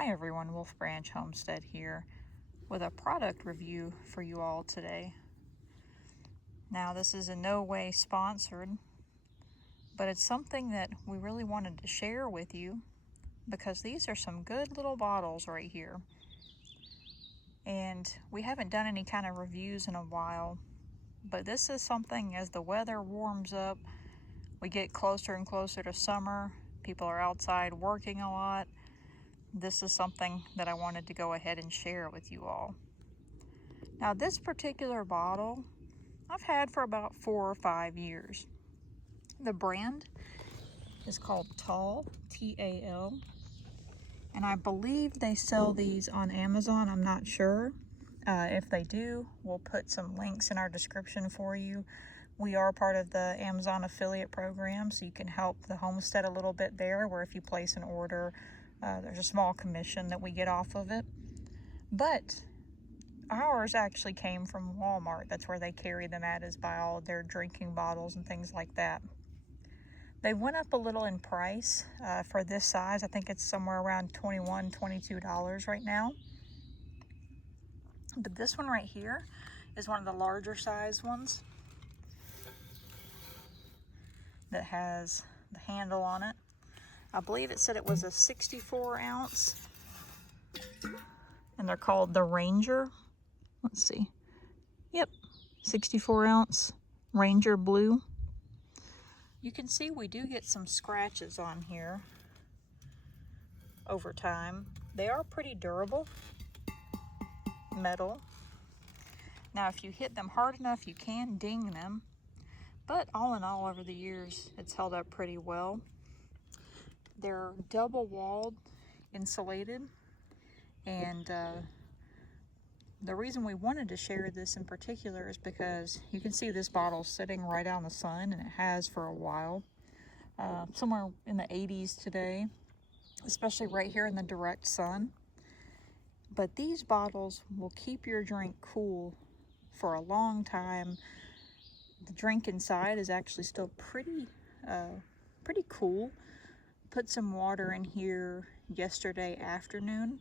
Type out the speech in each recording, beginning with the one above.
Hi everyone, Wolf Branch Homestead here with a product review for you all today. Now this is in no way sponsored, but it's something that we really wanted to share with you because these are some good little bottles right here. And we haven't done any kind of reviews in a while, but this is something as the weather warms up, we get closer and closer to summer, people are outside working a lot. This is something that I wanted to go ahead and share with you all. Now this particular bottle I've had for about 4 or 5 years. The brand is called TAL, T-A-L, and I believe they sell these on Amazon. I'm not sure. If they do, we'll put some links in our description for you. We are part of the Amazon affiliate program, so you can help the homestead a little bit there, where if you place an order, there's a small commission that we get off of it. But ours actually came from Walmart. That's where they carry them at, is by all their drinking bottles and things like that. They went up a little in price for this size. I think it's somewhere around $21, $22 right now. But this one right here is one of the larger size ones that has the handle on it. I believe it said it was a 64 ounce, and they're called the Ranger. Let's see. Yep, 64 ounce Ranger Blue. You can see we do get some scratches on here over time. They are pretty durable metal. Now if you hit them hard enough, you can ding them, but all in all, over the years, it's held up pretty well. They're double walled, insulated, and the reason we wanted to share this in particular is because you can see this bottle sitting right out in the sun, and it has for a while. Somewhere in the 80s today, especially right here in the direct sun. But these bottles will keep your drink cool for a long time. The drink inside is actually still pretty cool. Put some water in here yesterday afternoon.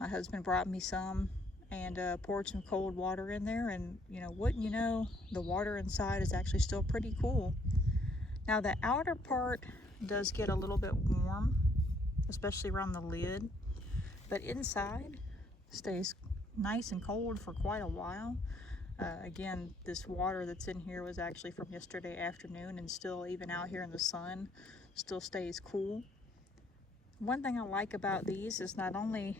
My husband brought me some and poured some cold water in there, and wouldn't you know, the water inside is actually still pretty cool. Now the outer part does get a little bit warm, especially around the lid, but inside stays nice and cold for quite a while. Again, this water that's in here was actually from yesterday afternoon, and still, even out here in the sun, still stays cool. One thing I like about these is not only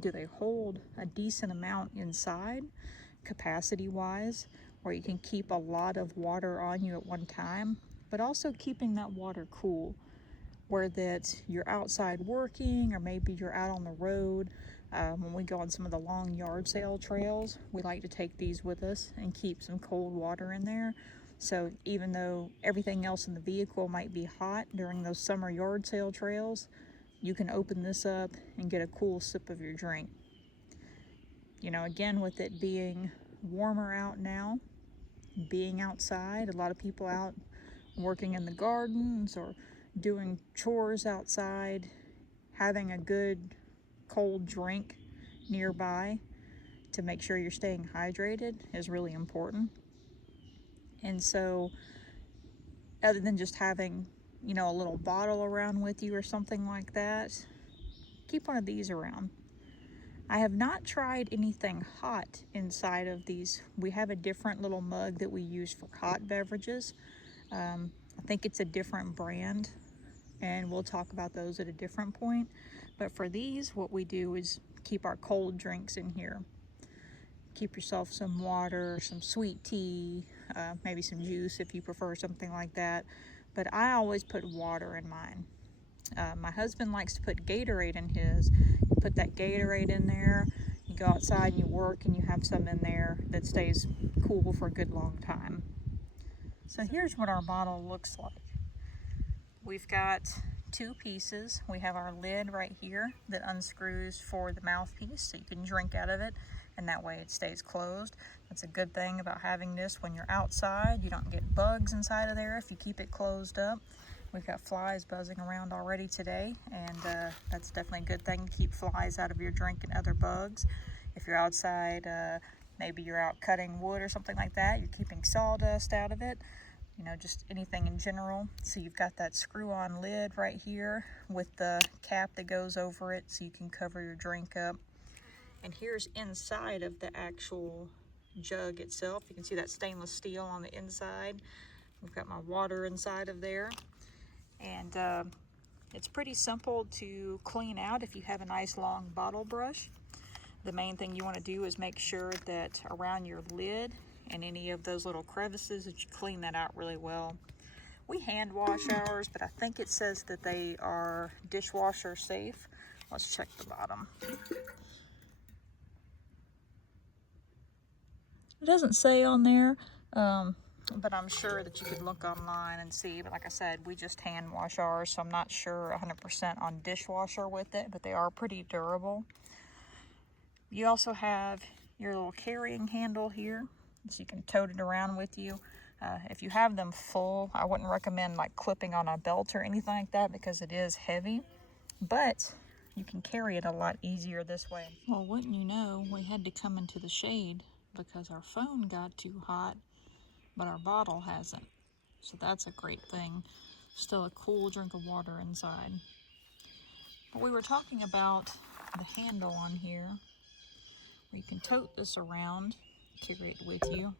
do they hold a decent amount inside, capacity wise, where you can keep a lot of water on you at one time, but also keeping that water cool, where that you're outside working, or maybe you're out on the road. When we go on some of the long yard sale trails, we like to take these with us and keep some cold water in there. So even though everything else in the vehicle might be hot during those summer yard sale trails, you can open this up and get a cool sip of your drink. Again, with it being warmer out now, being outside, a lot of people out working in the gardens or doing chores outside, having a good cold drink nearby to make sure you're staying hydrated is really important. And so, other than just having a little bottle around with you or something like that, keep one of these around. I have not tried anything hot inside of these. We have a different little mug that we use for hot beverages. I think it's a different brand, and we'll talk about those at a different point. But for these, what we do is keep our cold drinks in here. Keep yourself some water, some sweet tea, maybe some juice if you prefer something like that. But I always put water in mine. My husband likes to put Gatorade in his. You put that Gatorade in there, you go outside and you work, and you have some in there that stays cool for a good long time. So here's what our bottle looks like. We've got 2 pieces. We have our lid right here that unscrews for the mouthpiece, so you can drink out of it, and that way it stays closed. That's a good thing about having this when you're outside. You don't get bugs inside of there if you keep it closed up. We've got flies buzzing around already today, and that's definitely a good thing to keep flies out of your drink and other bugs. If you're outside, maybe you're out cutting wood or something like that, you're keeping sawdust out of it, you know, just anything in general. So you've got that screw-on lid right here with the cap that goes over it so you can cover your drink up. And here's inside of the actual jug itself. You can see that stainless steel on the inside. We've got my water inside of there. And it's pretty simple to clean out if you have a nice long bottle brush. The main thing you want to do is make sure that around your lid and any of those little crevices that you clean that out really well. We hand wash ours, but I think it says that they are dishwasher safe. Let's check the bottom. It doesn't say on there, but I'm sure that you could look online and see. But like I said, we just hand wash ours, so I'm not sure 100% on dishwasher with it, but they are pretty durable. You also have your little carrying handle here, so you can tote it around with you. If you have them full, I wouldn't recommend like clipping on a belt or anything like that because it is heavy, but you can carry it a lot easier this way. Well, wouldn't you know, we had to come into the shade because our phone got too hot, but our bottle hasn't. So that's a great thing. Still a cool drink of water inside. But we were talking about the handle on here. You can tote this around, carry it with you,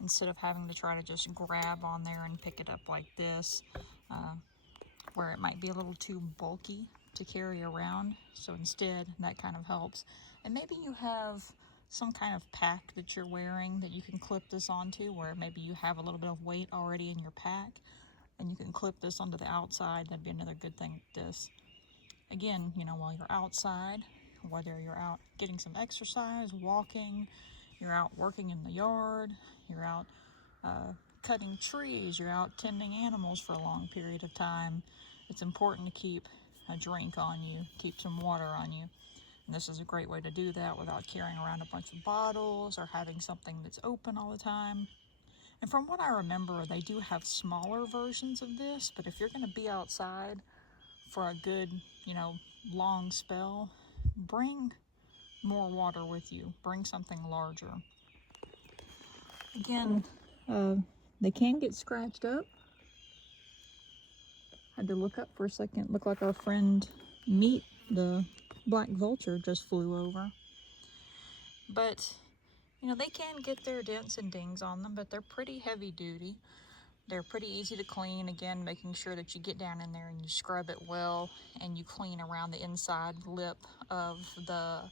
instead of having to try to just grab on there and pick it up like this, where it might be a little too bulky to carry around. So instead, that kind of helps. And maybe you have some kind of pack that you're wearing that you can clip this onto, where maybe you have a little bit of weight already in your pack, and you can clip this onto the outside. That'd be another good thing with this. Again, you know, while you're outside, whether you're out getting some exercise, walking, you're out working in the yard, you're out cutting trees, you're out tending animals for a long period of time, it's important to keep a drink on you, keep some water on you. And this is a great way to do that without carrying around a bunch of bottles or having something that's open all the time. And from what I remember, they do have smaller versions of this, but if you're going to be outside for a good, you know, long spell, bring more water with you. Bring something larger. Again, they can get scratched up. Had to look up for a second. Looked like our friend Meat, the black vulture, just flew over. But, you know, they can get their dents and dings on them, but they're pretty heavy duty. They're pretty easy to clean. Again, making sure that you get down in there and you scrub it well, and you clean around the inside lip of the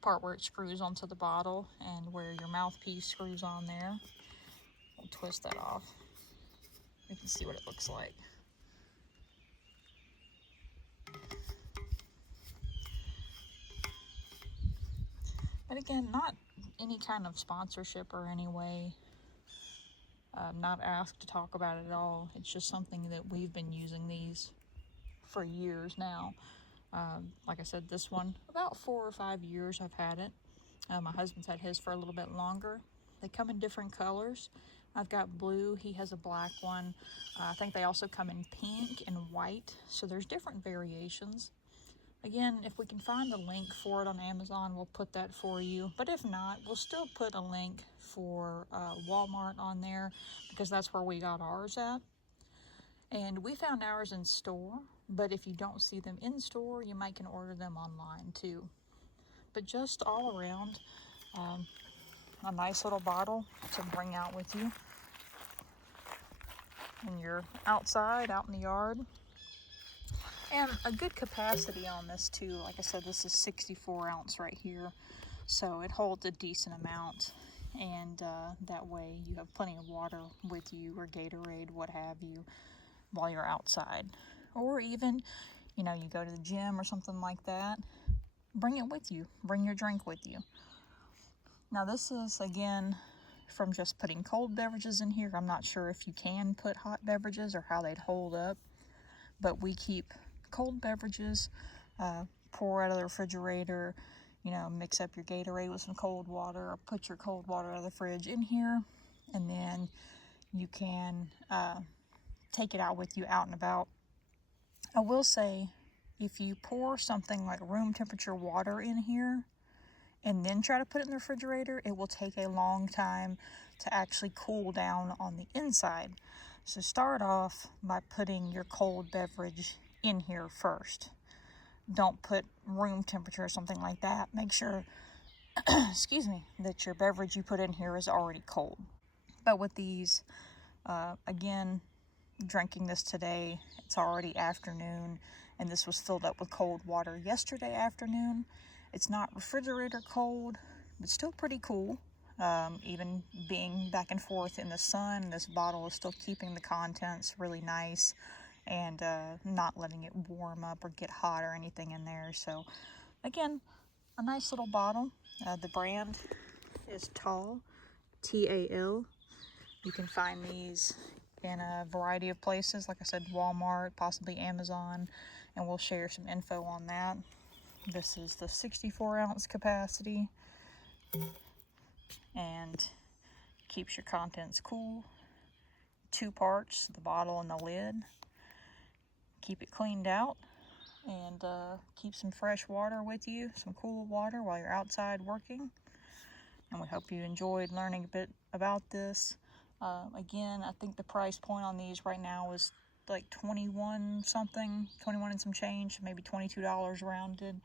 part where it screws onto the bottle and where your mouthpiece screws on there. We'll twist that off. You can see what it looks like. But again, not any kind of sponsorship or any way. Not asked to talk about it at all. It's just something that we've been using these for years now. Like I said, this one, about 4 or 5 years I've had it. My husband's had his for a little bit longer. They come in different colors. I've got blue, he has a black one. I think they also come in pink and white, so there's different variations. Again, if we can find a link for it on Amazon, we'll put that for you. But if not, we'll still put a link for Walmart on there, because that's where we got ours at. And we found ours in store, but if you don't see them in store, you might can order them online too. But just all around, a nice little bottle to bring out with you when you're outside, out in the yard. And a good capacity on this too. Like I said, this is 64 ounce right here, so it holds a decent amount. And that way you have plenty of water with you, or Gatorade, what have you, while you're outside. Or even, you know, you go to the gym or something like that, bring it with you. Bring your drink with you. Now this is, again, from just putting cold beverages in here. I'm not sure if you can put hot beverages or how they'd hold up, but we keep cold beverages, pour out of the refrigerator, you know, mix up your Gatorade with some cold water, or put your cold water out of the fridge in here, and then you can take it out with you out and about. I will say, if you pour something like room temperature water in here and then try to put it in the refrigerator, it will take a long time to actually cool down on the inside. So start off by putting your cold beverage in here first. Don't put room temperature or something like that. Make sure, excuse me, that your beverage you put in here is already cold. But with these, again, drinking this today, it's already afternoon, and this was filled up with cold water yesterday afternoon. It's not refrigerator cold, but still pretty cool. Even being back and forth in the sun, this bottle is still keeping the contents really nice and not letting it warm up or get hot or anything in there. So again, a nice little bottle. The brand is TAL, T-A-L. You can find these in a variety of places, like I said, Walmart, possibly Amazon, and we'll share some info on that. This is the 64 ounce capacity and keeps your contents cool. 2 parts, the bottle and the lid. Keep it cleaned out and keep some fresh water with you, some cool water while you're outside working. And we hope you enjoyed learning a bit about this. Again, I think the price point on these right now is like 21 and some change, maybe $22 rounded,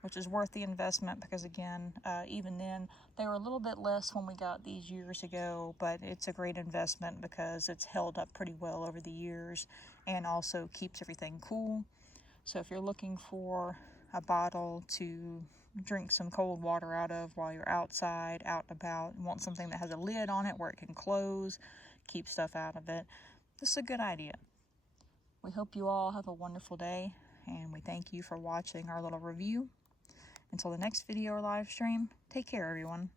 which is worth the investment because again, even then, they were a little bit less when we got these years ago, but it's a great investment because it's held up pretty well over the years and also keeps everything cool. So if you're looking for a bottle to drink some cold water out of while you're outside, out and about, and want something that has a lid on it where it can close, keep stuff out of it, this is a good idea. We hope you all have a wonderful day, and we thank you for watching our little review. Until the next video or live stream, take care, everyone.